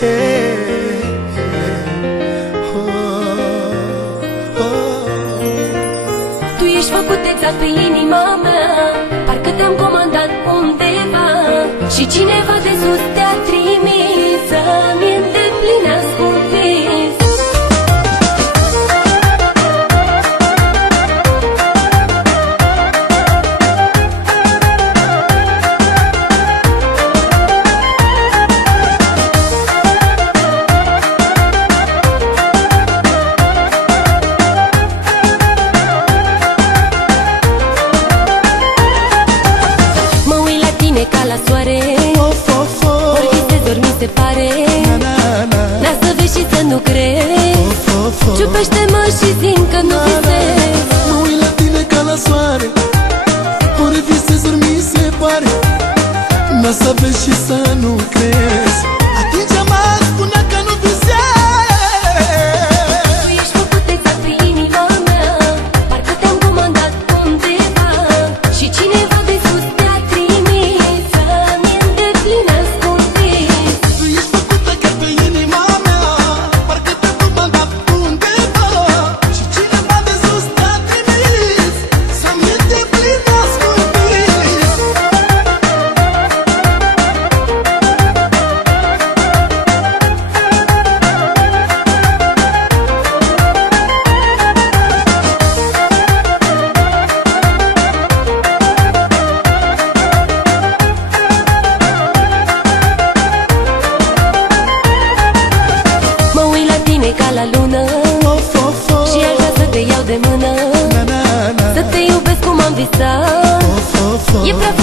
Tu ești făcut exact pe inima mea, parcă te-am comandat undeva și cineva de sus te-a trimis să-mi îndeplinească un vis. Ca la soare, ori visezi, ori mi se pare. N-a să vezi și să nu crezi. Ciupește-mă și zi că nu visezi. Mă uit la tine ca la soare, ori visezi, ori mi se pare. N-a să vezi și să nu crezi. Atinge-mă, spune că nu visezi. Tu ești făcut exact pe inima mea, parcă te-am comandat undeva și cineva de sus te-a trimis să-mi îndeplinească un vis. Tu ești făcută chiar pe inima mea, parcă te-am comandat undeva și cineva de sus te-a trimis să-mi îndeplinească un vis. Mă uit la tine ca la lună și aș vrea să te iau de mână, să te iubesc cum am visat. E prea